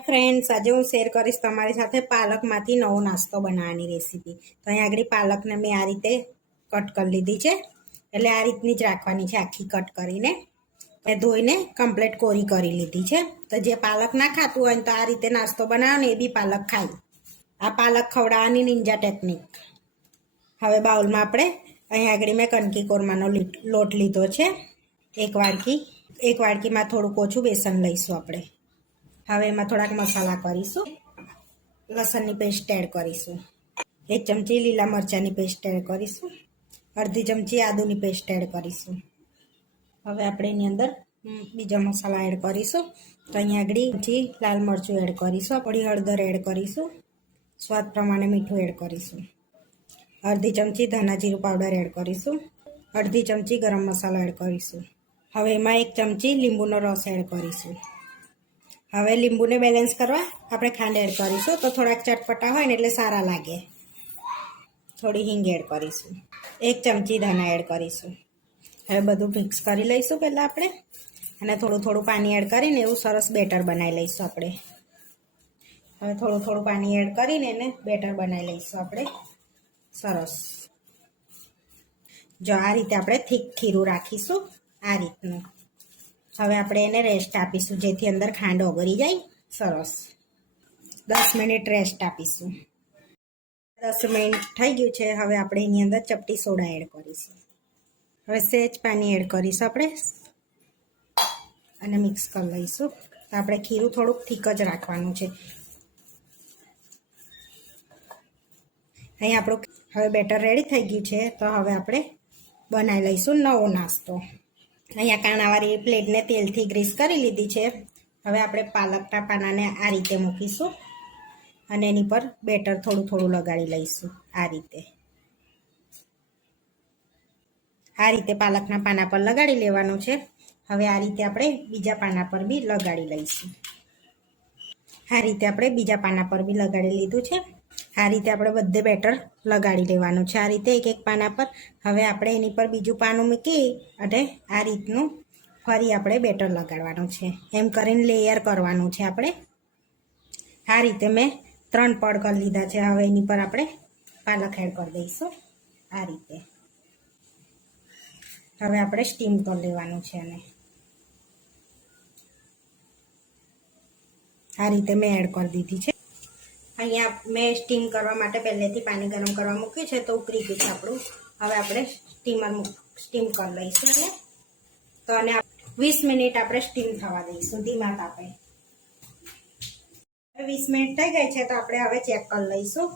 Hi friends આજે હું share કરીશ તમારી સાથે પાલકમાંથી નવો નાસ્તો બનાવવાની રેસીપી તો અહીંયા આગળ પાલકને મેં આ રીતે કટ કરી લીધી છે. એટલે આ રીતની જ રાખવાની છે, આખી કટ કરીને. મેં ધોઈને કમ્પ્લેટ કોરી કરી લીધી છે. તો જે પાલક ના ખાતું હોય તો આ રીતે નાસ્તો બનાવો ને એ બી પાલક ખાય આ પાલક ખવડાવવાની નિંજા ટેકનિક હવે બાઉલમાં આપણે અહીંયા આગળ મેં કનકી કોરમાનો લોટ લીધો છે. એક વાડકી એક વાડકીમાં થોડુંક ઓછું બેસન લઈશું આપણે. હવે એમાં થોડાક મસાલા કરીશું લસણની પેસ્ટ એડ કરીશું એક ચમચી લીલા મરચાંની પેસ્ટ એડ કરીશું અડધી ચમચી આદુની પેસ્ટ એડ કરીશું હવે આપણે એની અંદર બીજા મસાલા એડ કરીશું તો અહીંયા આગળ ચમચી લાલ મરચું એડ કરીશું થોડી હળદર એડ કરીશું સ્વાદ પ્રમાણે મીઠું એડ કરીશું અડધી ચમચી ધાણા જીરું પાવડર એડ કરીશું અડધી ચમચી ગરમ મસાલો એડ કરીશું હવે એમાં એક ચમચી લીંબુનો રસ એડ કરીશું હવે લીંબુને બેલેન્સ કરવા આપણે ખાંડ એડ કરીશું. તો થોડાક ચટપટા હોય ને એટલે સારા લાગે. થોડી હિંગ એડ કરીશું. એક ચમચી ધાણા એડ કરીશું. હવે બધું મિક્સ કરી લઈશું પહેલાં આપણે. અને થોડું થોડું પાણી એડ કરીને એવું સરસ બેટર બનાવી લઈશું આપણે. હવે થોડું થોડું પાણી એડ કરીને એને બેટર બનાવી લઈશું આપણે. સરસ. જો આ રીતે આપણે થીક ખીરું રાખીશું આ રીતનું. હવે આપણે એને રેસ્ટ આપીશું, જેથી અંદર ખાંડ ઓગળી જાય. સરસ. દસ મિનિટ રેસ્ટ આપીશું. દસ મિનિટ થઈ ગયું છે, હવે આપણે એની અંદર ચપટી સોડા એડ કરીશું. હવે સેજ પાણી એડ કરીશું આપણે. અને મિક્સ કરી લઈશું. તો આપણે ખીરું થોડુંક થીક જ રાખવાનું છે. અહીં આપણું હવે બેટર રેડી થઈ ગયું છે, તો હવે આપણે બનાવી લઈશું નવો નાસ્તો. અહીંયા કાણાવાળી પ્લેટને તેલથી ગ્રીસ કરી લીધી છે. હવે આપણે પાલકના પાનાને આ રીતે મૂકીશું અને એની પર બેટર થોડું થોડું લગાડી લઈશું આ રીતે. આ રીતે પાલકના પાના પર લગાડી લેવાનું છે. હવે આ રીતે આપણે બીજા પાના પર બી લગાડી લઈશું. આ રીતે આપણે બીજા પાના પર બી લગાડી લીધું છે. આ રીતે આપણે બધે બેટર લગાડી લેવાનું છે. આ રીતે એક એક પાના પર હવે આપણે એની પર બીજું પાનું મૂકી અને આ રીતનું ફરી આપણે બેટર લગાડવાનું છે. એમ કરીને લેયર કરવાનું છે આપણે. આ રીતે મેં ત્રણ પડ કરી લીધા છે. હવે એની પર આપણે પાલક એડ કરી દઈશું. આ રીતે. હવે આપણે સ્ટીમ કરી લેવાનું છે અને આ રીતે મેં એડ કરી દીધી છે. અહીંયા મેં સ્ટીમ કરવા માટે પહેલેથી પાણી ગરમ કરવા મૂક્યું છે તો ઉકળી ગયું છે આપણું. હવે આપણે સ્ટીમર સ્ટીમ કરી લઈશું એટલે તો અને વીસ મિનિટ આપણે સ્ટીમ થવા દઈશું, ધીમા તાપે. વીસ મિનિટ થઈ ગઈ છે તો આપણે હવે ચેક કરી લઈશું.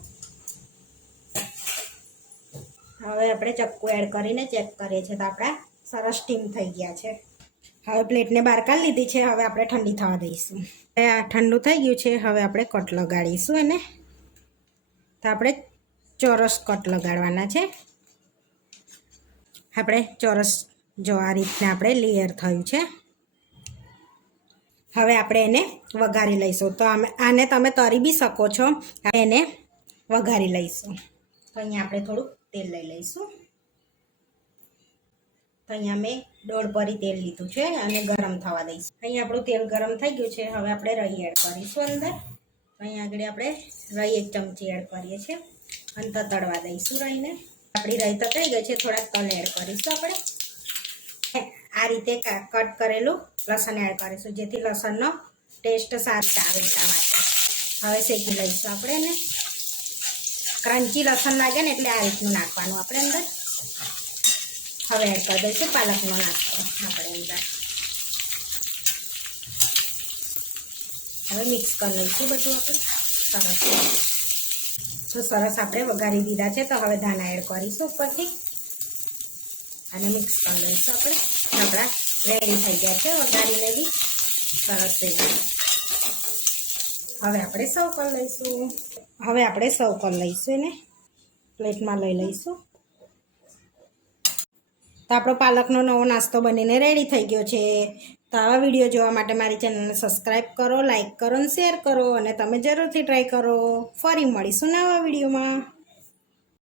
હવે આપણે ચક્કુ એડ કરીને ચેક કરીએ છીએ તો આપણા સરસ સ્ટીમ થઈ ગયા છે. હવે પ્લેટને બહાર કાઢી લીધી છે. હવે આપણે ઠંડી થવા દઈશું. આ ઠંડુ થઈ ગયું છે. હવે આપણે કટ લગાડીશું એને. તો આપણે ચોરસ કટ લગાડવાના છે. આપણે ચોરસ જો આ રીતના આપણે લેયર થયું છે. હવે આપણે એને વઘારી લઈશું. તો અમે આને તમે તરી બી શકો છો. એને વઘારી લઈશું. તો અહીંયા આપણે થોડુંક તેલ લઈ લઈશું. તો અહીંયા મેં દોઢ ભરી તેલ લીધું છે અને ગરમ થવા દઈશું. અહીંયા આપણું તેલ ગરમ થઈ ગયું છે. હવે આપણે રહી એડ કરીશું અંદર. અહીંયા આગળ આપણે રહી એક ચમચી એડ કરીએ છીએ. અને તતડવા દઈશું રહીને. આપણી રહી તતાઈ ગઈ છે. થોડાક તલ એડ કરીશું આપણે. આ રીતે કટ કરેલું લસણ એડ કરીશું, જેથી લસણનો ટેસ્ટ સારો આવે એટલા માટે. હવે શેકી લઈશું આપણે એને. ક્રંચી લસણ લાગે ને એટલે આ રીતનું નાખવાનું આપણે અંદર. હવે એડ કરી દઈશું પાલકનો નાસ્તો. આપણે અંદર હવે મિક્સ કરી લઈશું બધું આપણે. સરસ. તો સરસ આપણે વઘારી દીધા છે, તો હવે ધાણા એડ કરીશું ઉપરથી. અને મિક્સ કરી લઈશું આપણે. આપણા રેડી થઈ ગયા છે વઘારીને બી સરસ એવા. હવે આપણે સર્વ કરી લઈશું. હવે આપણે સર્વ કરી લઈશું એને. પ્લેટમાં લઈ લઈશું. તો આપણો પાલકનો નવો નાસ્તો બનીને રેડી થઈ ગયો છે. તો આવા વીડિયો જોવા માટે મારી ચેનલને સબસ્ક્રાઈબ કરો લાઇક કરો અને શેર કરો અને તમે જરૂરથી ટ્રાય કરો. ફરી મળીશું નવા વિડીયોમાં